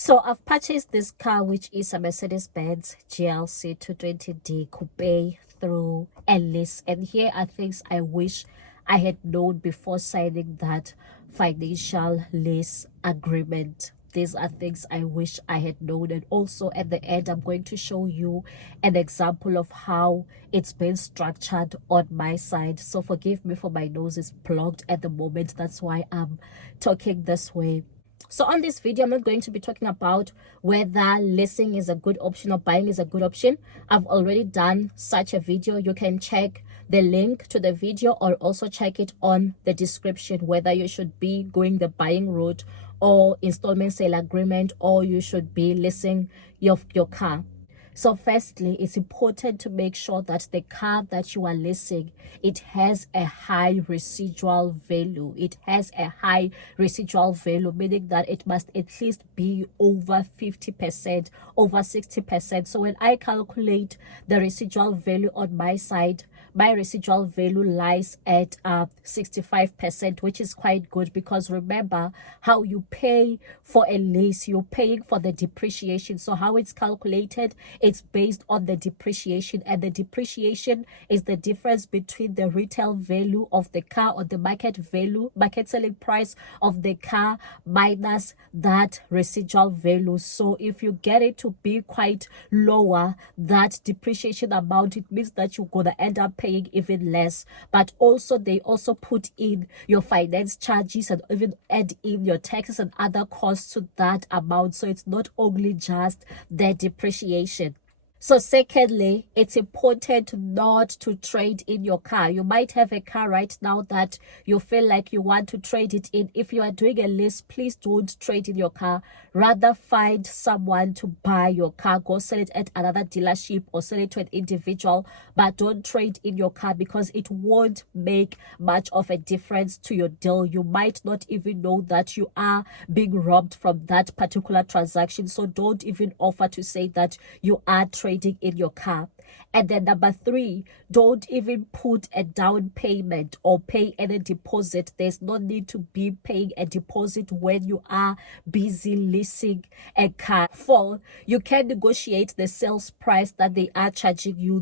So I've purchased this car, which is a Mercedes-Benz GLC 220D Coupe through a lease. And here are things I wish I had known before signing that financial lease agreement. These are things I wish I had known. And also at the end, I'm going to show you an example of how it's been structured on my side. So forgive me for my nose is blocked at the moment. That's why I'm talking this way. So on this video, I'm not going to be talking about whether leasing is a good option or buying is a good option. I've already done such a video. You can check the link to the video or also check it on the description, whether you should be going the buying route or installment sale agreement, or you should be leasing your car. So firstly, it's important to make sure that the car that you are leasing, it has a high residual value. It has a high residual value, meaning that it must at least be over 50%, over 60%. So when I calculate the residual value on my side, my residual value lies at 65%, which is quite good, because remember how you pay for a lease, you're paying for the depreciation. So how it's calculated, it's based on the depreciation, and the depreciation is the difference between the retail value of the car or the market value, market selling price of the car minus that residual value. So if you get it to be quite lower, that depreciation amount, it means that you're gonna end up paying even less. But also they also put in your finance charges and even add in your taxes and other costs to that amount. So it's not only just the depreciation. So secondly, it's important not to trade in your car. You might have a car right now that you feel like you want to trade it in. If you are doing a lease, please don't trade in your car. Rather find someone to buy your car. Go sell it at another dealership or sell it to an individual, but don't trade in your car, because it won't make much of a difference to your deal. You might not even know that you are being robbed from that particular transaction. So don't even offer to say that you are trading in your car. And then number 3, don't even put a down payment or pay any deposit. There's no need to be paying a deposit when you are busy leasing a car. 4, you can negotiate the sales price that they are charging you.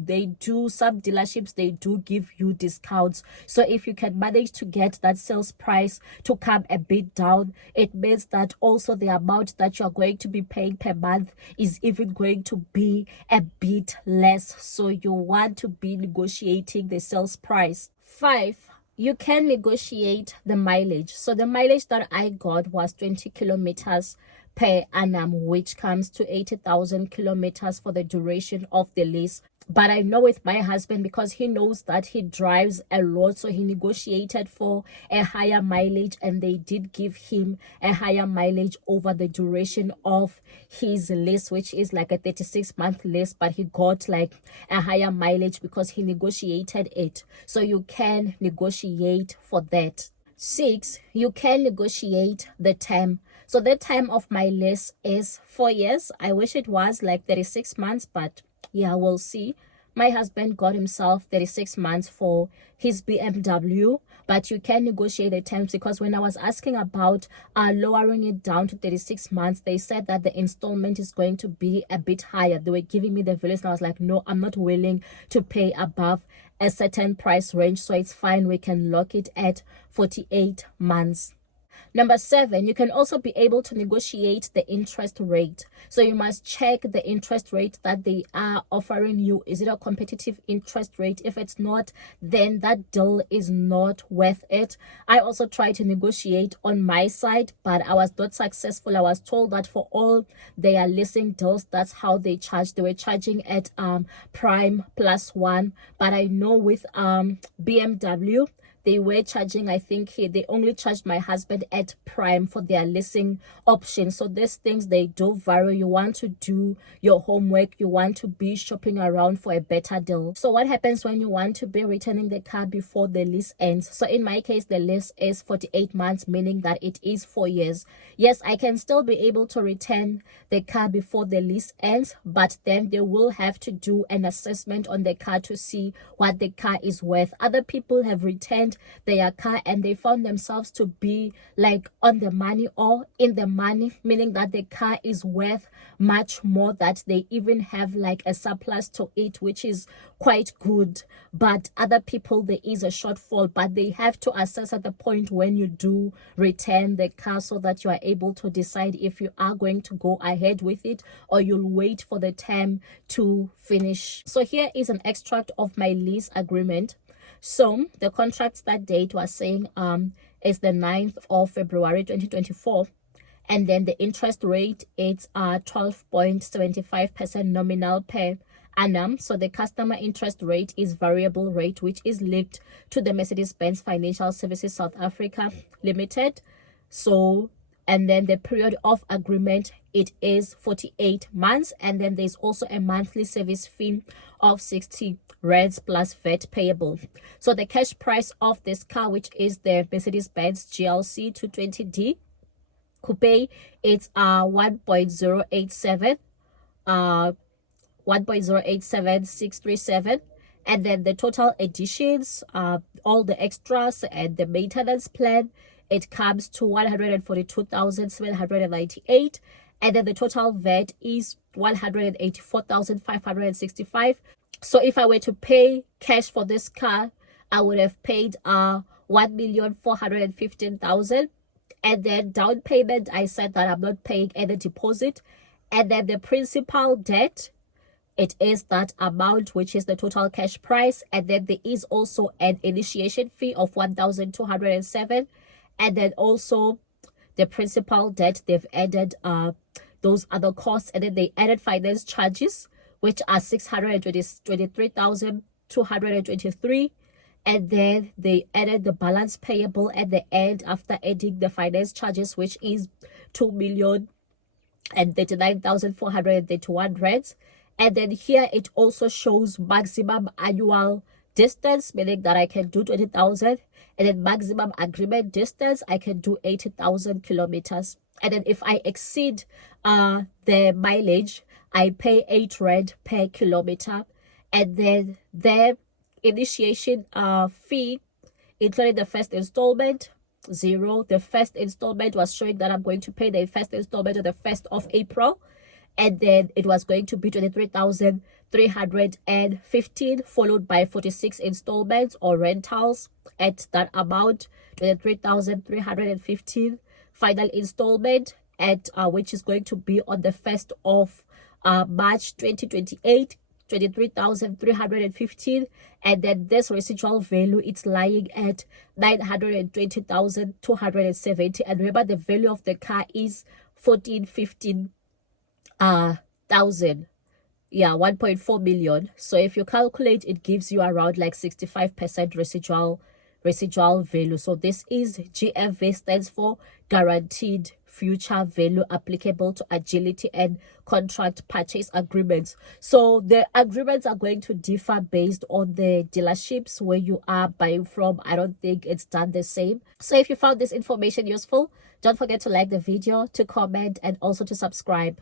Some dealerships, they do give you discounts. So if you can manage to get that sales price to come a bit down, it means that also the amount that you're going to be paying per month is even going to be a bit less. So you want to be negotiating the sales price. 5, you can negotiate the mileage. So the mileage that I got was 20 kilometers per annum, which comes to 80,000 kilometers for the duration of the lease. But I know with my husband, because he knows that he drives a lot, so he negotiated for a higher mileage, and they did give him a higher mileage over the duration of his lease, which is like a 36-month lease, but he got like a higher mileage because he negotiated it. So you can negotiate for that. 6, you can negotiate the term. So the time of my lease is 4 years. I wish it was like 36 months, but yeah, we'll see. My husband got himself 36 months for his BMW, but you can negotiate the terms, because when I was asking about lowering it down to 36 months, they said that the installment is going to be a bit higher. They were giving me the values, and I was like, no, I'm not willing to pay above a certain price range, so it's fine. We can lock it at 48 months. Number 7, you can also be able to negotiate the interest rate. So you must check the interest rate that they are offering you. Is it a competitive interest rate? If it's not, then that deal is not worth it. I also tried to negotiate on my side, but I was not successful. I was told that for all their leasing deals, that's how they charge. They were charging at prime +1, but I know with BMW, they were charging, I think they only charged my husband at prime for their leasing option. So these things, they do vary. You want to do your homework. You want to be shopping around for a better deal. So what happens when you want to be returning the car before the lease ends? So in my case, the lease is 48 months, meaning that it is 4 years. Yes, I can still be able to return the car before the lease ends, but then they will have to do an assessment on the car to see what the car is worth. Other people have returned sold their car and they found themselves to be like on the money or in the money, meaning that the car is worth much more, that they even have like a surplus to it, which is quite good. But other people, there is a shortfall, but they have to assess at the point when you do return the car so that you are able to decide if you are going to go ahead with it or you'll wait for the term to finish. So here is an extract of my lease agreement. So the contract start date was saying is the 9th of February 2024, and then the interest rate is 12.75% nominal per annum. So the customer interest rate is variable rate, which is linked to the Mercedes-Benz Financial Services South Africa Limited. So, and then the period of agreement, it is 48 months, and then there's also a monthly service fee of 60 rands plus VAT payable. So the cash price of this car, which is the Mercedes-Benz GLC 220D coupe, it's 1.087 1.087637, and then the total additions, all the extras and the maintenance plan, it comes to 142,798, and then the total VAT is 184,565. So if I were to pay cash for this car, I would have paid 1,415,000, and then down payment, I said that I'm not paying any deposit, and then the principal debt, it is that amount, which is the total cash price, and then there is also an initiation fee of 1,207, and then also the principal debt, they've added those other costs, and then they added finance charges, which are 623,223, and then they added the balance payable at the end after adding the finance charges, which is 2,039,431 rands. And then here it also shows maximum annual distance, meaning that I can do 20,000, and then maximum agreement distance, I can do 80,000 kilometers. And then if I exceed the mileage, I pay 8 rand per kilometer. And then the initiation fee, including the first installment, 0. The first installment was showing that I'm going to pay the first installment on the 1st of April. And then it was going to be 23,315, followed by 46 installments or rentals at that amount, 23,315. Final installment at which is going to be on the 1st of March 2028, 23,315, and then this residual value, it's lying at 920,270. And remember, the value of the car is 15 thousand, yeah, 1.4 million. So if you calculate, it gives you around like 65% residual value. So this is GFV, stands for guaranteed future value, applicable to agility and contract purchase agreements. So the agreements are going to differ based on the dealerships where you are buying from. I don't think it's done the same. So if you found this information useful, don't forget to like the video, to comment, and also to subscribe.